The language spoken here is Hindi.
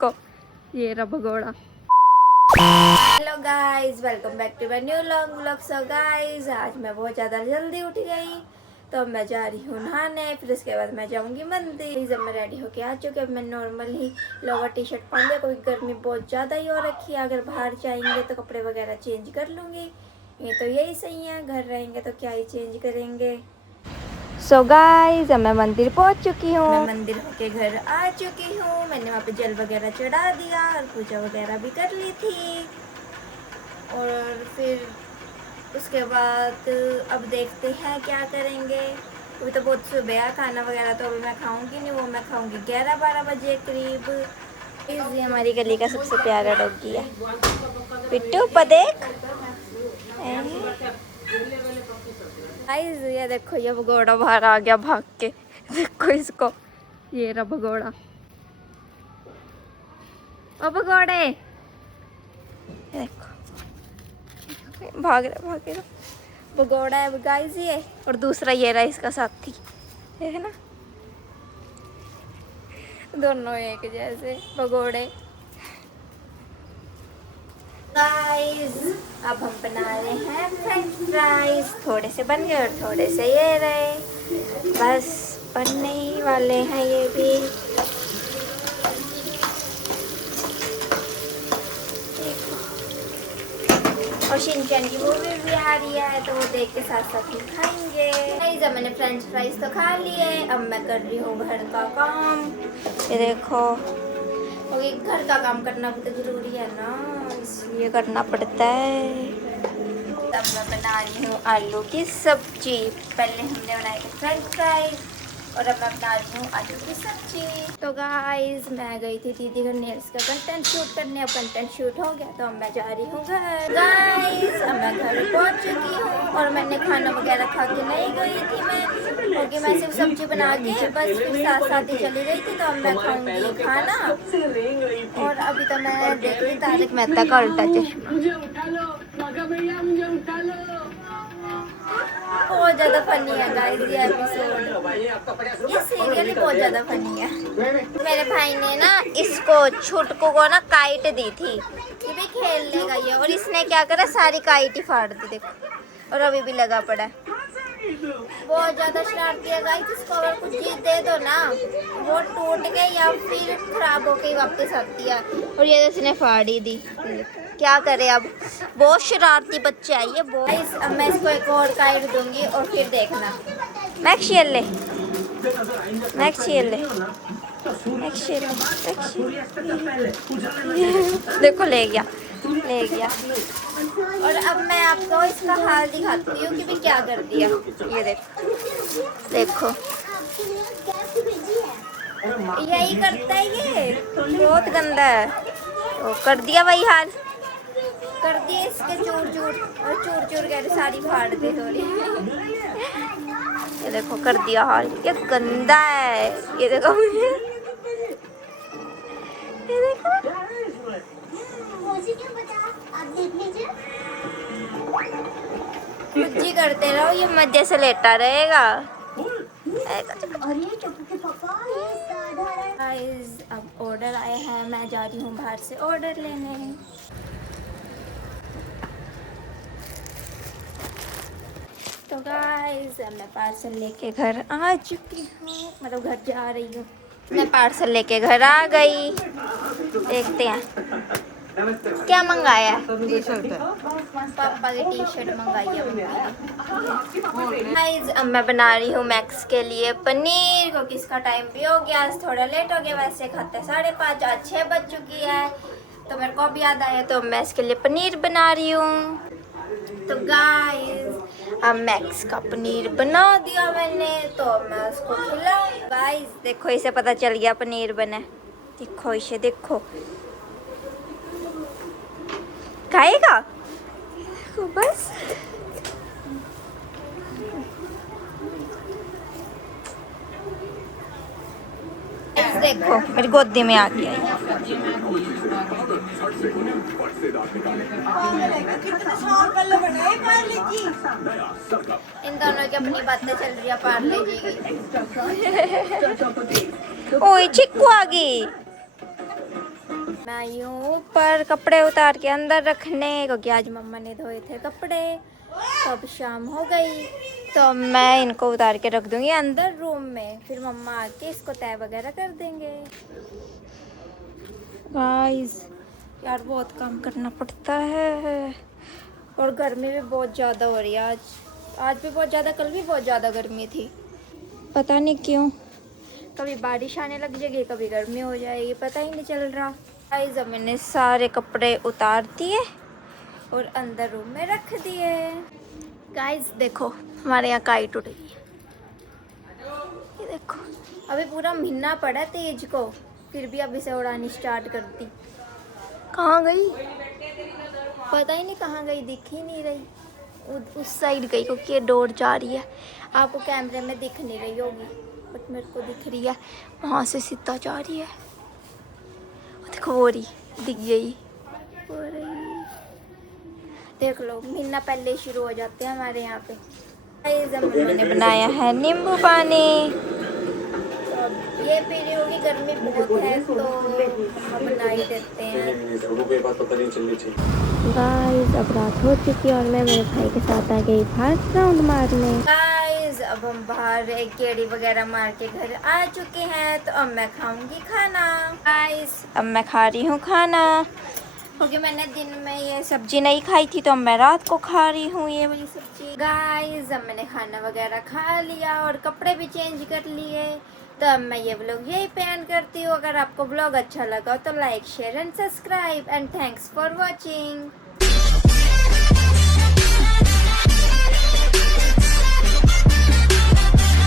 को ये रहा भगोड़ा। Hello guys, welcome back to my new long vlog. So guys, आज मैं बहुत ज़्यादा जल्दी उठ गई, तो मैं जा रही हूँ नहाने। फिर उसके बाद मैं जाऊँगी मंदिर। जब मैं रेडी होके आ चुकी हूँ, मैं नॉर्मल ही लोअर टी शर्ट पहन लिया, क्योंकि गर्मी बहुत ज़्यादा ही हो रखी है। अगर बाहर जाएंगे तो कपड़े वगैरह चेंज कर लूँगी, ये तो यही सही है। घर रहेंगे तो क्या ही चेंज करेंगे। सो गाइस, अब मैं मंदिर पहुंच चुकी हूँ। मैं मंदिर होके घर आ चुकी हूँ। मैंने वहाँ पे जल वगैरह चढ़ा दिया और पूजा वगैरह भी कर ली थी। और फिर उसके बाद अब देखते हैं क्या करेंगे। अभी तो बहुत सुबह है, खाना वगैरह तो अभी मैं खाऊंगी नहीं, वो मैं खाऊंगी 11-12 बजे करीब। ये हमारी गली का सबसे प्यारा डॉगी है पिट्टू, पदेख। गाइस, ये देखो, ये भगोड़ा बाहर आ गया भाग के। देखो इसको, ये रहा भगोड़ा। ओ भगोड़े, देखो भाग रहा भगोड़ा है गाइस ये। और दूसरा ये रहा इसका साथी, देखना दोनों एक जैसे भगोड़े। गाइस, अब हम बना रहे हैं फ्रेंच फ्राइज। थोड़े से बन गए और थोड़े से ये रहे, बस बनने ही वाले हैं ये भी। और शिनचैन की मूवी भी आ रही है, तो वो देख के साथ साथ ही खाएंगे। गाइस, मैंने फ्रेंच फ्राइज तो खा लिए, अब मैं कर रही हूँ घर का काम। ये देखो, क्योंकि घर का काम करना भी तो जरूरी है ना, इसलिए करना पड़ता है। तब मैं बना रही हूँ आलू की सब्जी। पहले हमने बनाए थे फ्रेंच फ्राइज और अब मैं बना रही हूँ आलू की सब्जी। तो गाइस, मैं गई थी दीदी घर नेल्स का कंटेंट शूट करने। अब कंटेंट शूट हो गया, तो अब मैं जा रही हूँ घर। गाइस, अब मैं घर पहुँच चुकी हूँ और मैंने खाना वगैरह खा के नहीं गई थी मैं, क्योंकि मैं सिर्फ सब्जी बना के बस फिर साथ साथ ही चली गई थी। तो अब मैं खाऊंगी खाना। और अभी तो मैं देख रही तारक मेहता का उल्टा चश्मा। बहुत ज़्यादा फनी है गाइस ये एपिसोड। ये सीरियल ही बहुत ज़्यादा फनी है। मेरे भाई ने ना इसको छुटकू को ना काइट दी थी कि भाई खेल लेगा ये, और इसने क्या करा, सारी काइट ही फाड़ दी। देखो, और अभी भी लगा पड़ा है। बहुत ज़्यादा शरारती है गाइस। इसको अगर कुछ चीज़ दे दो ना, वो टूट के या फिर खराब होके वापस आती है। और ये इसने फाड़ ही दी, क्या करे अब। बहुत शरारती बच्चे है ये गाइस। अब मैं इसको एक और काइट दूंगी और फिर देखना। मैक्स ये ले, मैक्स ये ले, मैक्स ये ले, मैक्स देखो ले गया, ले गया। और अब मैं आपको इसका हाल दिखाती हूँ कि भी क्या कर दिया। ये देखो, देखो यही करता है ये, बहुत गंदा है। तो कर दिया वही हाल, कर दिए इसके चूर चूर, और चूर चूर के सारी फाड़ दी थोड़ी। ये देखो कर दिया हाल, ये गंदा है। ये देखो, ये देखो, मुझे करते रहो, ये मजे से लेटा रहेगा। गाइस, अब ऑर्डर आए हैं, मैं जा रही हूँ बाहर से ऑर्डर लेने। तो गाइस, अब मैं पार्सल लेके घर आ चुकी हूँ, मतलब घर जा रही हूँ। मैं पार्सल लेके घर आ गई। देखते हैं क्या मंगाया है। पापा की टी शर्ट मंगाई है। गाइस, अब मैं बना रही हूँ मैक्स के लिए पनीर, क्योंकि इसका टाइम भी हो गया, आज थोड़ा लेट हो गया। वैसे खाते 5:30, आज 6 बज चुकी है। तो मेरे को अब याद आया, तो मैं इसके लिए पनीर बना रही हूँ। तो गाइस, अब मैक्स का पनीर बना दिया मैंने, तो मैं उसको खिलाऊं। गाइस देखो, इसे पता चल गया पनीर बना। देखो इसे, देखो खाएगा बस। देखो मेरी गोदी में आ गया। इन दोनों की अपनी बातें चल रही है पार्ले जी की। ओए चिक्कू आ गई। मैं यूं ऊपर कपड़े उतार के अंदर रखने, क्योंकि आज मम्मा ने धोए थे कपड़े। तो अब शाम हो गई तो मैं इनको उतार के रख दूंगी अंदर रूम में, फिर मम्मा आके इसको तय वगैरह कर देंगे। गाइस यार बहुत काम करना पड़ता है और गर्मी भी बहुत ज़्यादा हो रही है। आज भी बहुत ज़्यादा, कल भी बहुत ज़्यादा गर्मी थी, पता नहीं क्यों। कभी बारिश आने लग जाएगी, कभी गर्मी हो जाएगी, पता ही नहीं चल रहा। गाइस अब मैंने सारे कपड़े उतार दिए और अंदर रूम में रख दिए। गाइस देखो हमारे यहाँ काई टूट गई है, ये देखो। अभी पूरा महीना पड़ा तेज को, फिर भी अभी से उड़ानी स्टार्ट कर दी। कहाँ गई पता ही नहीं, कहाँ गई, दिख ही नहीं रही। उस साइड गई क्योंकि ये डोर जा रही है, आपको कैमरे में दिख नहीं रही होगी बट मेरे को दिख रही है। वहाँ से सीधा जा रही है, देखो वो रही, दिख गई वो रही। देख लो महीना पहले शुरू हो जाते हैं हमारे यहाँ पे। मैंने बनाया है नींबू पानी, ये पी रही होगी, गर्मी बहुत है तो हम बना ही देते हैं। गाइस अब रात हो चुकी है और मैं मेरे भाई के साथ आ गई बाहर राउंड मारने। गाइस अब हम बाहर एक गेड़ी वगैरह मार के घर आ चुके हैं, तो अब मैं खाऊंगी खाना। गाइस अब मैं खा रही हूँ खाना, क्योंकि मैंने दिन में ये सब्जी नहीं खाई थी तो अब मैं रात को खा रही हूँ ये वाली सब्जी। गाइस अब मैंने खाना वगैरह खा लिया और कपड़े भी चेंज कर लिए, तो अब मैं ये व्लॉग यही पे एंड करती हूँ। अगर आपको व्लॉग अच्छा लगा तो like share and subscribe and thanks for watching.